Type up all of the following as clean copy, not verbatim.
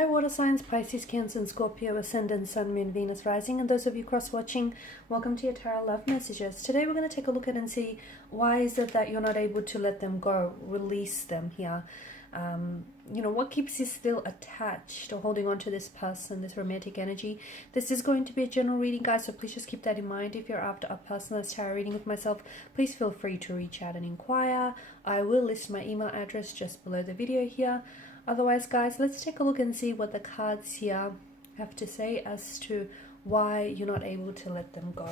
Hi water signs, Pisces, Cancer and Scorpio, Ascendant, Sun, Moon, Venus, Rising, and those of you cross-watching, welcome to your Tarot Love Messages. Today we're going to take a look at and see why is it that you're not able to let them go, release them here. What keeps you still attached or holding on to this person, this romantic energy. This is going to be a general reading, guys, so please just keep that in mind. If you're after a personalized tarot reading with myself, please feel free to reach out and inquire. I will list my email address just below the video here. Otherwise, guys, let's take a look and see what the cards here have to say as to why you're not able to let them go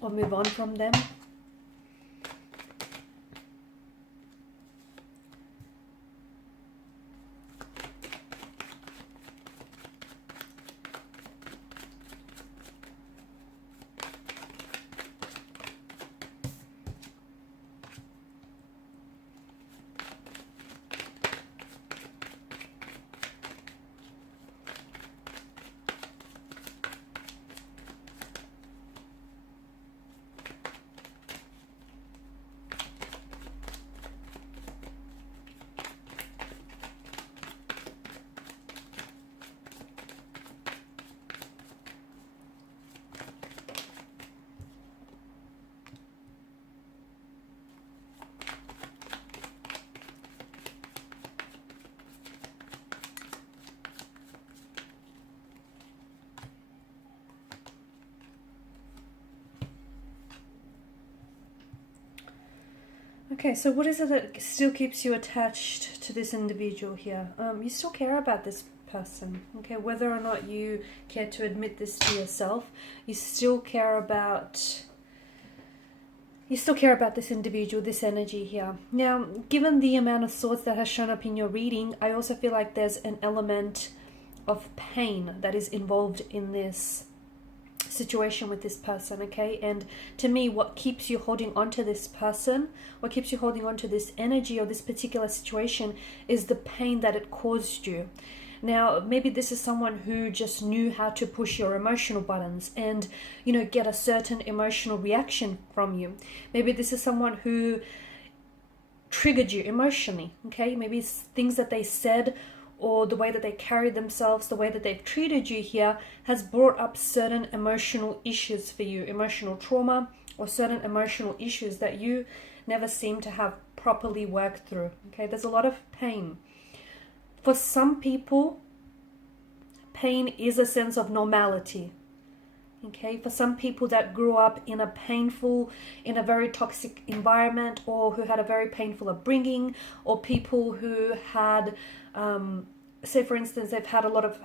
or move on from them. Okay, so what is it that still keeps you attached to this individual here? You still care about this person, okay? Whether or not you care to admit this to yourself, you still care about this individual, this energy here. Now, given the amount of swords that has shown up in your reading, I also feel like there's an element of pain that is involved in this situation with this person, okay? And to me, what keeps you holding on to this person, what keeps you holding on to this energy or this particular situation is the pain that it caused you. Now, maybe this is someone who just knew how to push your emotional buttons and, get a certain emotional reaction from you. Maybe this is someone who triggered you emotionally, okay? Maybe it's things that they said or the way that they carried themselves, the way that they've treated you here has brought up certain emotional issues for you, emotional trauma or certain emotional issues that you never seem to have properly worked through, okay? There's a lot of pain. For some people, pain is a sense of normality, okay? For some people that grew up in a very toxic environment or who had a very painful upbringing, or people who had, say for instance, they've had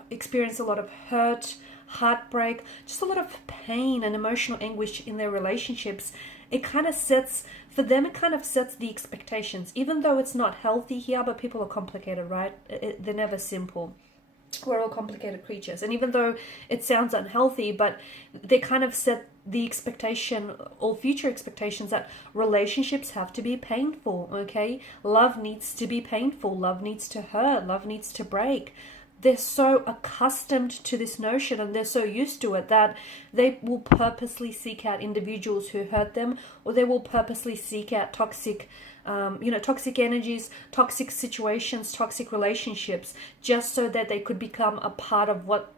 experienced a lot of hurt, heartbreak, just a lot of pain and emotional anguish in their relationships. It kind of sets the expectations, even though it's not healthy here, but people are complicated, right? They're never simple. We're all complicated creatures, and even though it sounds unhealthy, but they kind of set the expectation or future expectations that relationships have to be painful, okay? Love needs to be painful, love needs to hurt, love needs to break. They're so accustomed to this notion and they're so used to it that they will purposely seek out individuals who hurt them, or they will purposely seek out toxic energies, toxic situations, toxic relationships, just so that they could become a part of what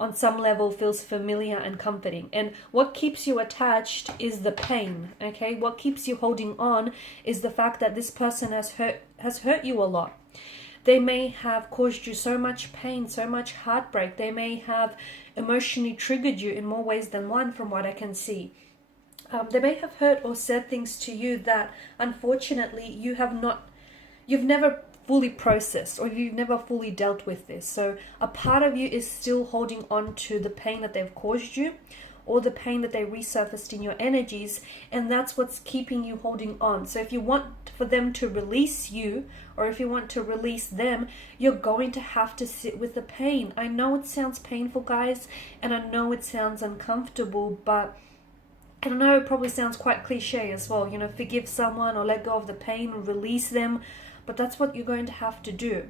on some level feels familiar and comforting. And what keeps you attached is the pain, okay? What keeps you holding on is the fact that this person has hurt you a lot. They may have caused you so much pain, so much heartbreak. They may have emotionally triggered you in more ways than one, from what I can see. They may have hurt or said things to you that unfortunately you've never fully processed, or you've never fully dealt with this. So a part of you is still holding on to the pain that they've caused you, or the pain that they resurfaced in your energies, and that's what's keeping you holding on. So if you want for them to release you, or if you want to release them, you're going to have to sit with the pain. I know it sounds painful, guys, and I know it sounds uncomfortable, but I don't know, it probably sounds quite cliche as well, forgive someone or let go of the pain and release them, but that's what you're going to have to do.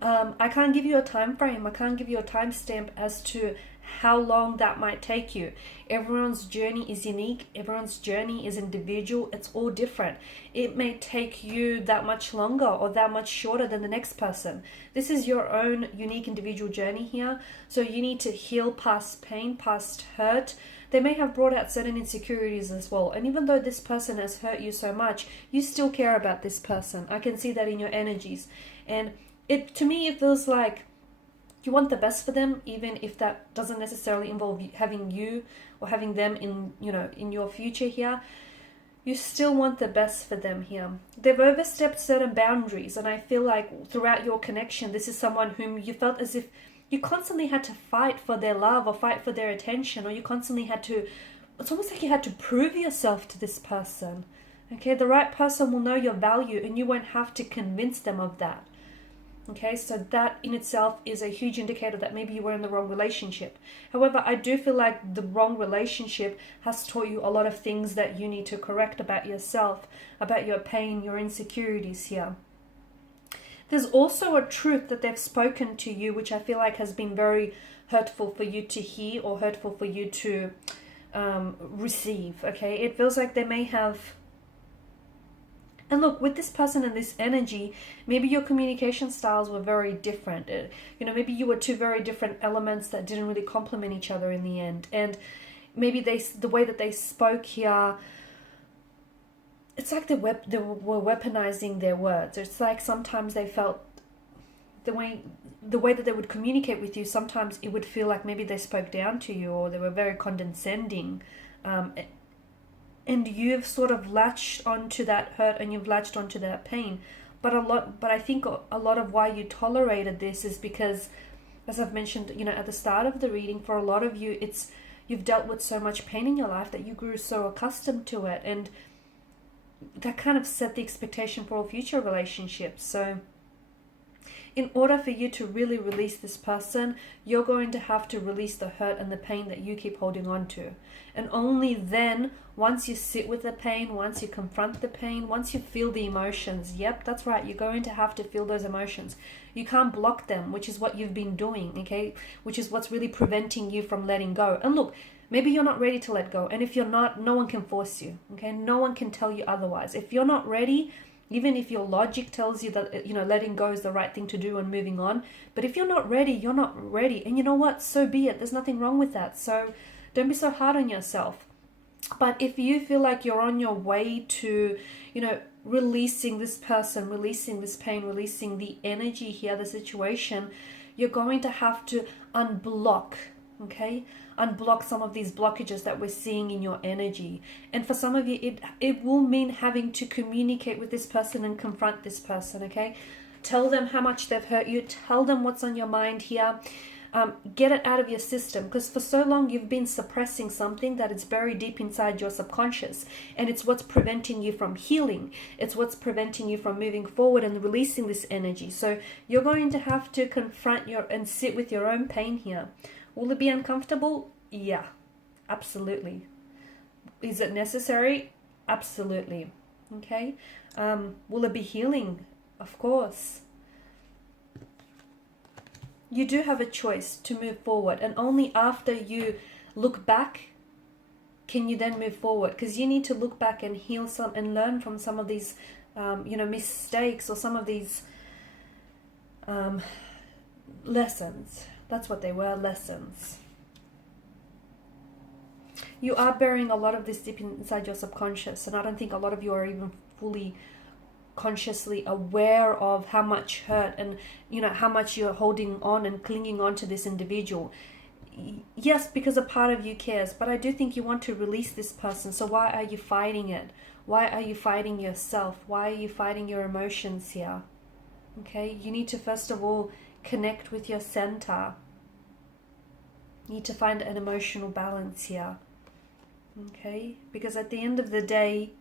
I can't give you a time frame, I can't give you a timestamp as to how long that might take you. Everyone's journey is unique. Everyone's journey is individual. It's all different. It may take you that much longer or that much shorter than the next person. This is your own unique individual journey here. So you need to heal past pain, past hurt. They may have brought out certain insecurities as well. And even though this person has hurt you so much, you still care about this person. I can see that in your energies. And to me, it feels like you want the best for them, even if that doesn't necessarily involve having you or having them in, in your future here. You still want the best for them here. They've overstepped certain boundaries, and I feel like throughout your connection, this is someone whom you felt as if you constantly had to fight for their love or fight for their attention, or you constantly had to, it's almost like you had to prove yourself to this person. Okay, the right person will know your value and you won't have to convince them of that. Okay, so that in itself is a huge indicator that maybe you were in the wrong relationship. However, I do feel like the wrong relationship has taught you a lot of things that you need to correct about yourself, about your pain, your insecurities here. There's also a truth that they've spoken to you, which I feel like has been very hurtful for you to hear or hurtful for you to receive. Okay, it feels like they may have. And look, with this person and this energy, maybe your communication styles were very different. Maybe you were two very different elements that didn't really complement each other in the end. And maybe the way that they spoke here, it's like they were weaponizing their words. It's like sometimes they felt the way that they would communicate with you, sometimes it would feel like maybe they spoke down to you or they were very condescending. And you've sort of latched onto that hurt and you've latched onto that pain. But I think a lot of why you tolerated this is because, as I've mentioned, at the start of the reading, for a lot of you, you've dealt with so much pain in your life that you grew so accustomed to it. And that kind of set the expectation for all future relationships. So in order for you to really release this person, you're going to have to release the hurt and the pain that you keep holding on to. And only then, once you sit with the pain, once you confront the pain, once you feel the emotions, yep, that's right, you're going to have to feel those emotions. You can't block them, which is what you've been doing, okay? Which is what's really preventing you from letting go. And look, maybe you're not ready to let go. And if you're not, no one can force you, okay? No one can tell you otherwise. If you're not ready, even if your logic tells you that, letting go is the right thing to do and moving on. But if you're not ready, you're not ready. And you know what? So be it. There's nothing wrong with that. So don't be so hard on yourself. But if you feel like you're on your way to, releasing this person, releasing this pain, releasing the energy here, the situation, you're going to have to unblock, okay? Unblock some of these blockages that we're seeing in your energy. And for some of you, it will mean having to communicate with this person and confront this person, okay? Tell them how much they've hurt you. Tell them what's on your mind here. Get it out of your system, because for so long you've been suppressing something that is buried deep inside your subconscious, and it's what's preventing you from healing. It's what's preventing you from moving forward and releasing this energy. So you're going to have to confront and sit with your own pain here. Will it be uncomfortable? Yeah, absolutely. Is it necessary? Absolutely. Okay. Will it be healing? Of course. You do have a choice to move forward, and only after you look back can you then move forward, because you need to look back and heal some and learn from some of these mistakes or some of these lessons. That's what they were, lessons. You are bearing a lot of this deep inside your subconscious, and I don't think a lot of you are even fully consciously aware of how much hurt and how much you're holding on and clinging on to this individual. Yes, because a part of you cares, but I do think you want to release this person. So why are you fighting it? Why are you fighting yourself? Why are you fighting your emotions here? Okay, you need to first of all connect with your center. You need to find an emotional balance here. Okay, because at the end of the day,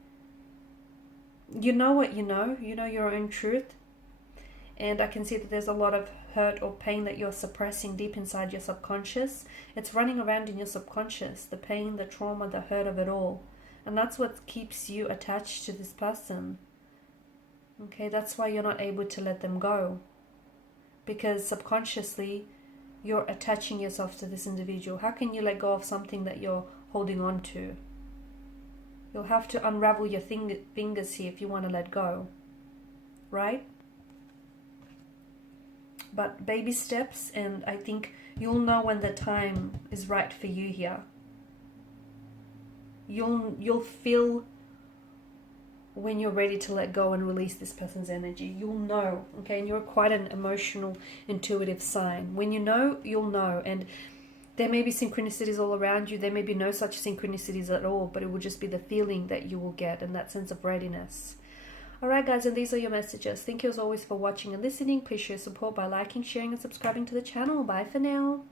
you know what you know your own truth. And I can see that there's a lot of hurt or pain that you're suppressing deep inside your subconscious. It's running around in your subconscious, the pain, the trauma, the hurt of it all. And that's what keeps you attached to this person. Okay, that's why you're not able to let them go. Because subconsciously, you're attaching yourself to this individual? How can you let go of something that you're holding on to? You'll have to unravel your fingers here if you want to let go, right? But baby steps, and I think you'll know when the time is right for you here. You'll feel when you're ready to let go and release this person's energy. You'll know, okay? And you're quite an emotional, intuitive sign. When you know, you'll know. And there may be synchronicities all around you. There may be no such synchronicities at all, but it will just be the feeling that you will get and that sense of readiness. Alright guys, and these are your messages. Thank you as always for watching and listening. Please show your support by liking, sharing and subscribing to the channel. Bye for now.